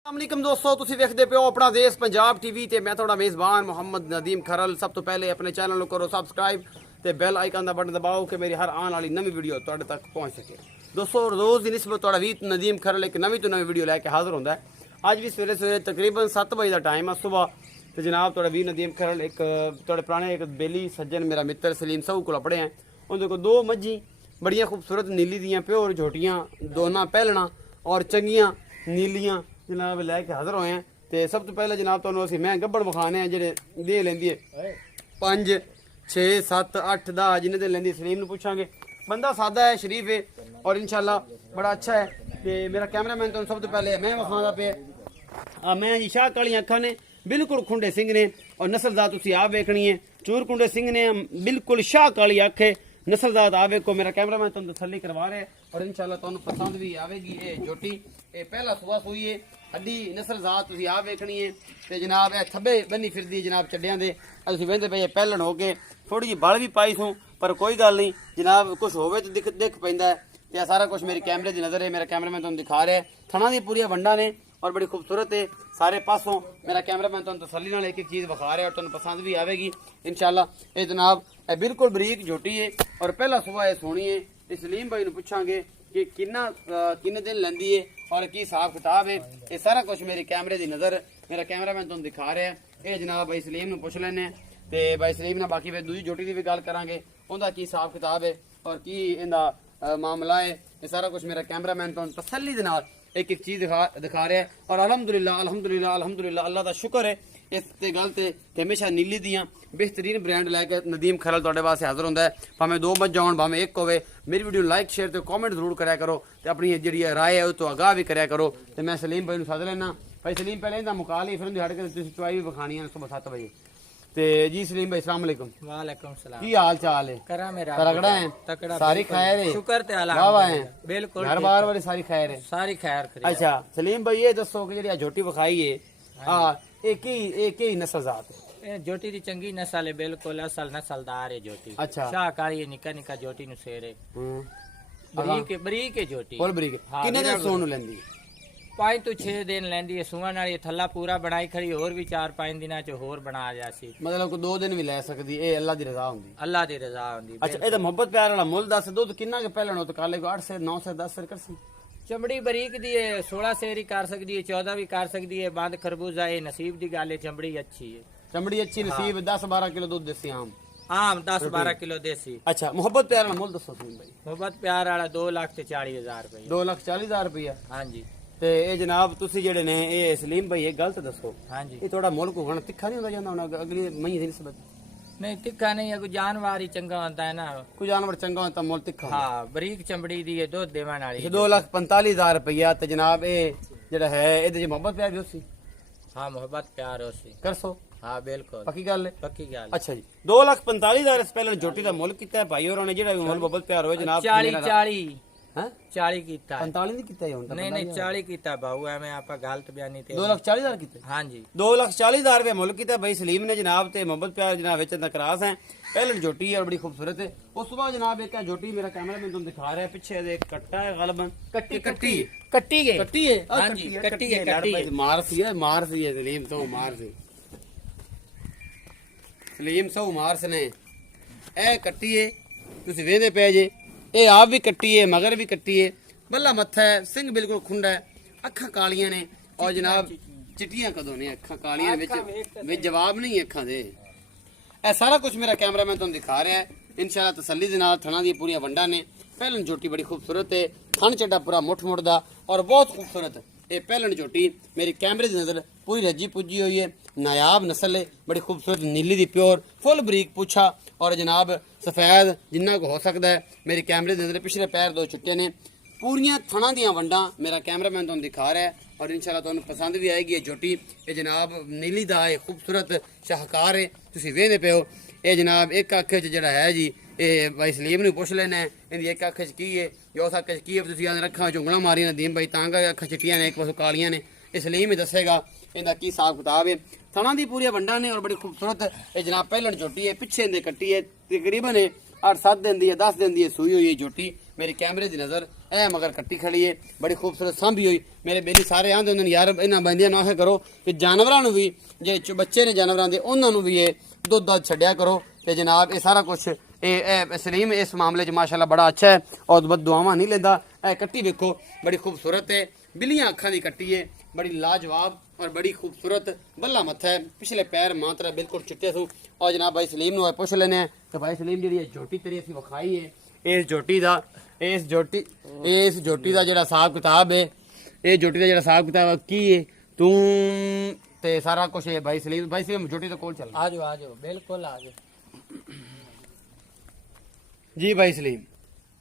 अस्सलामुअलैकुम दोस्तों, तुसी वेखदे पे हो अपना देश पंजाब टीवी ते मैं थोड़ा मेज़बान मोहम्मद नदीम खरल। सब तो पहले अपने चैनल को करो सब्सक्राइब ते बेल आइकन का बटन दबाओ कि मेरी हर आने वाली नवी वीडियो तुहाडे तक पहुंच सके। दोस्तों, रोज़ की निस्बत तुहाडा भी नदीम खरल एक नवी तो नवी वीडियो लैके हाजिर होंदा है। अज भी सवेरे सवेरे तकरीबन 7 बजे का टाइम है सुबह। तो जनाब तुहाडा भी नदीम खरल एक तुहाडे पुराने एक बेली सज्जन मेरा मित्र सलीम साहू को पढ़े हैं। उनके को दो मज्जी बड़ियां खूबसूरत नीली दियाँ प्योर झोटियां दोना पहलना और चंगियां नीलियां जनाब लैके हाजिर होए हैं। तो सब तो पहले जनाब तुहानू असीं मैं गब्बड़ विखाने हैं जेह्ड़े दे लैंदी है 5 6 7 8 10 जिन्हें दिन लेंदी। सलीम नूं पुछांगे, बंदा सादा है शरीफ है और इंशाल्लाह बड़ा अच्छा है। तो मेरा कैमरामैन तुहानू सब तो पहले मैं विखांदा पे मैं जी शाह कालियां अखां ने बिल्कुल खुंडे सिंह ने और नस्लदार तुसीं आप वेखनी है। चूर कुंडे सिंह ने बिल्कुल शाह काली अख है नस्लदार आवे को मेरा कैमरामैन तुहानू तसल्ली करवा रहा है और इंशाल्लाह तुहानू पसंद भी आवेगी। ये झोटी ये पहला सुबह सुई है अड्डी नस्लदार तुसीं आप वेखनी है। तो जनाब ये थब्बे बनी फिरदी जनाब चड्डियां दे तुसीं वेंदे पे पहलन हो के थोड़ी जी बल भी पाई सूं पर कोई गल नहीं जनाब कुछ होवे तो दिख पैंदा है। यह सारा कुछ मेरे कैमरे की नज़र है। मेरा कैमरामैन तुहानू दिखा रहा है। थणा दी पूरी वंडा ने और बड़ी खूबसूरत है सारे पासों। मेरा कैमरामैन तुहानू तसल्ली नाल एक एक चीज़ विखा रहा है और तुहानू पसंद भी आवेगी इंशाल्लाह। ये जनाब ये बिल्कुल बरीक झोटी है और पहला सुबह ये सोनी है। इस सलीम भाई नूं पुछांगे कि किन्ने दिन लैंदी है और की हिसाब किताब है। ये सारा कुछ मेरे कैमरे की नज़र मेरा कैमरामैन तुहानू दिखा रहा है। ये जनाब भाई सलीम नूं पुछ लैने ते भाई सलीम नाल बाकी फिर दूजी झोटी की भी गल करांगे उनका की हिसाब किताब है और की इहदा मामला है। ये सारा कुछ मेरा कैमरामैन तुहानू तसल्ली दे नाल एक एक चीज़ दिखा रहा है और अल्हम्दुलिल्लाह अल्हम्दुलिल्लाह अल्हम्दुलिल्लाह अल्लाह का शुक्र है इस ते गल ते कि हमेशा नीली दियाँ बेहतरीन ब्रांड लैके नदीम खरल तुहाडे वास्ते हाजिर होंदा है। भावें 2 मज्जां होण भावें एक होवे। मेरी वीडियो लाइक शेयर ते कमेंट जरूर कराया करो ते अपनी जिहड़ी राय है उस तो आगाह भी कराया करो। ते मैं सलीम भाई नूं सद लैना। भाई सलीम पहले इहदा मुका ली फिर उहदी हट के तुसीं चुआई भी विखानी है सुबह 7 बजे। ते जी सलीम भाई अस्सलाम वालेकुम। वालेकुम सलाम। की हाल चाल है? करा मेरा तगड़ा है तकड़ा सारी खैर है शुक्र ते वाह वाह है बिल्कुल घर बार वाली सारी खैर है सारी खैर खरी। अच्छा सलीम भाई ये दसो कि ਜਿਹੜੀ झोटी विखाई है एक ही नस्ल जात है? ए जोटी दी चंगी नस्ल है बिल्कुल असल नस्लदार है जोटी। अच्छा। शाह काली निका निका जोटी नु शेर है बरीक है जोटी फुल बरीक किन्ने दिन सोन लेंदी? 5 तो 6 दिन लेंदी है सुवन वाली थल्ला पूरा बनाई खड़ी और भी 4-5 दिना च होर बना जासी मतलब को 2 दिन भी ले सकदी ए अल्लाह दी रजा हुंदी। अल्लाह दी रजा हुंदी। अच्छा ए मोहब्बत प्यार वाला मुल दस दूध किन्ना के पहलन हो तो काले को 8 से 9 से 10 से करसी चमड़ी बरीक दी है 16 सेर ही कर सकदी है 14 भी कर सकदी है। बंद खरबूजा है नसीब दी गल है चमड़ी अच्छी है चमड़ी अच्छी नसीब 10-12 किलो दूध देसी आम 10-12 किलो देसी। अच्छा मोहब्बत प्यार वाला मुल दसो सलीम भाई। मोहब्बत प्यार वाला 2,40,000 रुपये। 2,40,000 रुपया। हाँ जी ते ए जनाब तुसी जेड़े ने ए सलीम भाई एक गलत दसो हाँ जी ये थोड़ा मुल्क होना तिखा नहीं होता जांदा हुन अगली मही दी निस्बत नहीं तिखा नहीं है कोई जानवर ही चंगा होता है ना। कोई जानवर चंगा होता मुल तिखा हाँ बरीक चमड़ी दी है दूध देवन वाली। 2,45,000 रुपया ते जनाब ए जेड़ा है एदे च मोहब्बत प्यार भी होसी हाँ मोहब्बत प्यार होसी करसो हाँ बिल्कुल पक्की गल है पक्की गल। अच्छा जी 2,45,000 इस पहले झोटी का मुल कितना है भाई और ने जेड़ा भी मुल मोहब्बत प्यार होए जनाब 40 कीता है 45 नहीं किता हुन नहीं नहीं 40 कीता बाहू है मैं आपका गलत बयानी थे 2,40,000 किते हाँ जी 2,40,000 रुपया मुल किता भाई सलीम ने जनाब ते मोहब्बत प्यार जनाब विच क्रॉस है पहले झोटी है और बड़ी खूबसूरत है। उस सुबह जनाब एक झोटी मेरा कैमरा में तुम दिखा रहा है पीछे दे कट्टा है गलबन कट्टी कट्टी है कट्टी है हाँ जी कट्टी है मार सी है सलीम तो मार सी सलीम सो मार सने ए कट्टी है तुसी वेंदे पे जे ए आप भी कट्टी है मगर भी कट्टी है बल्ला मत्था है सिंह बिल्कुल खुंडा है अखा कालियां ने और जनाब चिट्टियां कदों ने अखा कालियां विच जवाब नहीं है अखा दे। ए सारा कुछ मेरा कैमरामैन तुहानू दिखा रहा है इंशाल्लाह तसल्ली दे नाल। थणा दी पूरी वंडा ने पहलन झोटी बड़ी खूबसूरत है थन चड्डा पूरा मुठ मुड़दा और बहुत खूबसूरत ये पहलन झोटी मेरी कैमरे की नज़र पूरी रजी पुजी हुई है नायाब नस्ल है बड़ी खूबसूरत नीली दी प्योर फुल बरीक पूछा और जनाब सफेद जिन्ना को हो सकता है मेरी कैमरे की नज़र पिछले पैर 2 चिट्टे ने पूरियां थणा दियां वंडा मेरा कैमरामैन तुहानू दिखा रहा है और इंशाल्लाह तुहानू पसंद भी आएगी ये झोटी। ये जनाब नीली दा है खूबसूरत शाहकार है तुसी वेंदे पे हो। ये जनाब एक अख च जेड़ा है जी ये भाई सलीम नूं पुछ लेना इहदी एक अख च की है जो उस अख च की है तुसी आंदे अखां च उंगलां मारियां नदीम भाई तां कर अखां चिट्टियां ने एक पासों कालियां ने ये सलीम ही दसेगा इहदा की हिसाब किताब है। थणा दी पूरी वंडा ने और बड़ी खूबसूरत ये जनाब पहलन झोटी है पिछे इहदे कट्टी है तकरीबन 8-7 दिन दी है 10 दिन दी है सूई हुई है झोटी मेरी कैमरे की नज़र ए मगर कट्टी खड़ी है बड़ी खूबसूरत सांभी हुई मेरे बेली सारे आंदे उन्होंने यार इन्होंने बंदियां ना करो कि जानवरों भी जे बच्चे ने जानवरों के उन्होंने भी ये दुध दध छड्या करो तो जनाब ये सारा कुछ सलीम इस मामले च माशाल्लाह बड़ा अच्छा है और बद दुआवां नहीं लेंदा। ए कट्टी देखो बड़ी खूबसूरत है बिलियां अखां दी कट्टी है बड़ी लाजवाब और बड़ी खूबसूरत बल्ला मत्था है पिछले पैर मात्रा बिल्कुल चिट्टे सू और जनाब भाई सलीम नु पुछ लेने तो भाई सलीम जी झोटी तेरी असीं विखाई है इस झोटी दा जेड़ा हिसाब किताब है इस झोटी दा जेड़ा हिसाब किताब की है तू ते सारा कुछ है भाई सलीम झोटी तो कोल चल आ जाओ बिल्कुल आ जाओ जी भाई सलीम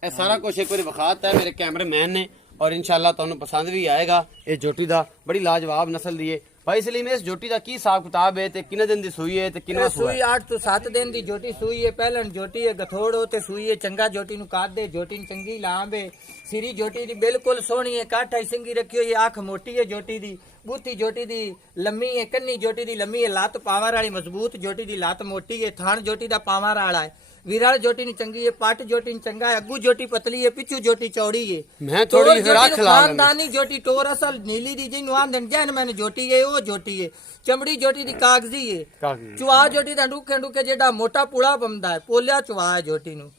ये सारा कुछ एक बार विखाता है मेरे कैमरे मैन ने और इंशाल्लाह तुहानू पसंद भी आएगा इस झोटी दा बड़ी लाजवाब नस्ल दी है भाई सलीम इस झोटी दा की हिसाब किताब है ते किन्ने दिन दी सूई है ते किन्ना सूई सूई 8 तो 7 दिन दी झोटी सूई है पहलन झोटी है गथोड़ो ते सूई है चंगा झोटी नु काट दे झोटी नु चंगी लांब है सिरी झोटी दी बिल्कुल सोहनी है काठ है सिंगी रखी हुई है आंख मोटी है झोटी दी बूथी झोटी दी लम्मी है कन्नी झोटी दी लम्मी है लात पावर वाली मजबूत झोटी दी लात मोटी है थान झोटी दा पावर वाला है विराल झोटी नी चंगी है पट झोटी नी चंगा है अग्गू झोटी पतली है पिछू झोटी चौड़ी है मैं थोड़ी राख ला खानदानी झोटी टोर असल नीली दी जिनु आंदन जैन मैंने झोटी है वो झोटी है चमड़ी झोटी दी कागजी है चुआ झोटी दा डुके डुके जेड़ा मोटा पुड़ा बमदा है पोलिया चुआ है झोटी नु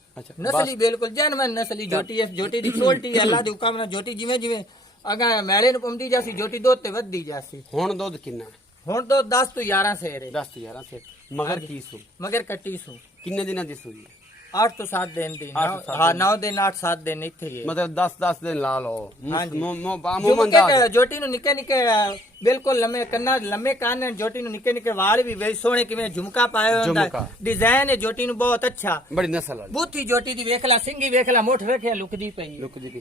नस्ली बिल्कुल जैन मैंने नस्ली झोटी है झोटी दी छोटी है अल्लाह दी हुक्म नाल झोटी जिवें जिवें अगा मेले नु पमदी जासी झोटी दुध ते वधदी जासी हुण दुध किन्ना हुण तो 10 तो 11 सेर है 10 तो 11 से मगर की सू मगर कट्टी सू किन्ने दिनां दी सूई 8 तो 7 दिन दी हां 9 दिन 8 7 दिन इथे ही मतलब 10 दिन ला लो झोटी नु निके निके बिल्कुल लम्बे कन्ना लम्बे कान ने झोटी नु निके निके वाल भी वे सोने किवें झुमका पाया होंदा डिजाइन है झोटी नु बहुत अच्छा बड़ी नस्ल वाली बूथी झोटी दी वेखला सिंगी वेखला मुठ रखे लुकदी पई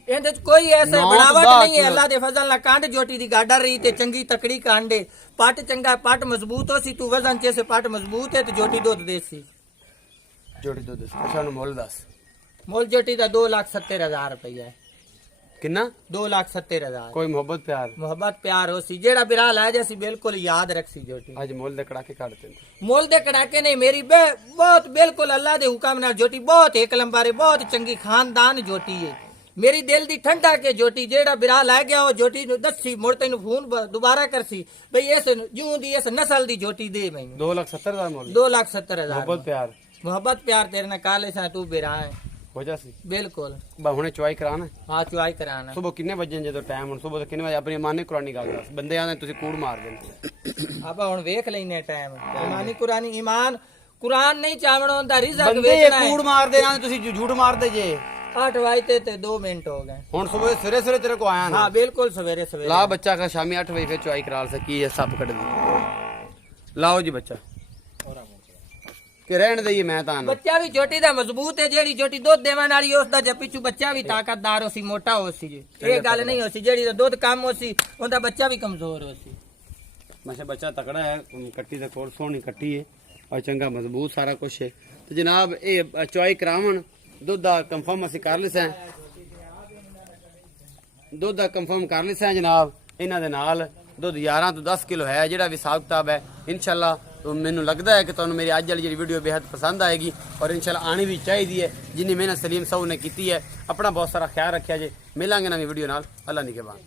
एंदे कोई ऐसा बनावट नहीं है अल्लाह दे फजल ना कांड झोटी दी गाडा रही ते चंगी तकड़ी कांडे पट चंगा पट मजबूत होसी तू वजन चे से पट मजबूत है ते झोटी दूध देसी जोड़ी दो अच्छा मोल दस मोल जोटी दा 2,70,000 रुपया है किन्ना 2,70,000 कोई मोहब्बत प्यार हो सी जेड़ा बिराल है जैसी बिल्कुल याद रख सी जोटी आज मोल दे कड़ाके काटते मोल दे कड़ाके नहीं मेरी बहुत बिल्कुल अल्लाह दे हुक्म नाल जोटी बहुत एक लंबारे बहुत चंगी खानदान जोटी है मेरी दिल दी ठंडा के जोटी जेड़ा बिराल आ गया वो जोटी नु दसी मुड़ तेनु फोन दोबारा करसी भाई इस जूं दी इस नस्ल दी जोटी दे मैं 2,70,000 मोल 2,70,000 मोहब्बत प्यार तेरे ना काले सा तू बिरा है हो जासी बिल्कुल हुणे चुआई कराना हां चुआई कराना सुबह किन्ने बजे जदों टाइम हुण सुबह किन्ने बजे अपनी मानी कुरानी गल दस बंदे आंदे तुसी कूड़ मार देंदे आपा हुण वेख लेने टाइम ईमानी कुरानी ईमान कुरान नहीं चावण होंदा रिज़क बंदे वेचना है कूड़ मार दे आंदे तुसी झूठ मार दे जे 8 बजे ते 2 मिनट हो गए हुण सुबह सवेरे तेरे को आया ना हां बिल्कुल सवेरे सवेरे ला बच्चा का शामी 8 बजे फिर चुआई करा सकी है सब कट दी लाओ जी बच्चा कि रहन दईए मैं तां बच्चा भी छोटी दा मजबूत है जेड़ी छोटी दूध देवन वाली उसदा जे पिछू बच्चा भी ताकतदार होसी मोटा होसी जी ये गल नहीं होसी जेड़ी दा दूध कम होसी ओंदा बच्चा भी कमजोर होसी माशा बच्चा तकड़ा है कट्टी दे कोल सोहनी कट्टी है और चंगा मजबूत सारा कुछ है तो जनाब ये चुआई करावन दुध दा कंफर्म असी कर लिसा दुध दा कंफर्म कर लिसा जनाब इन्हां दे नाल दुध 11 तो 10 किलो है जेड़ा भी हिसाब किताब है इंशाल्लाह तो मैनू लगता है कि तुहानू मेरी अज वाली वीडियो बेहद पसंद आएगी और इंशाल्लाह आनी भी चाहिए है जिन्नी मेहनत सलीम साहब ने की है। अपना बहुत सारा ख्याल रखा जे मिलांगे नवी वीडियो नाल अल्लाह निगहबान।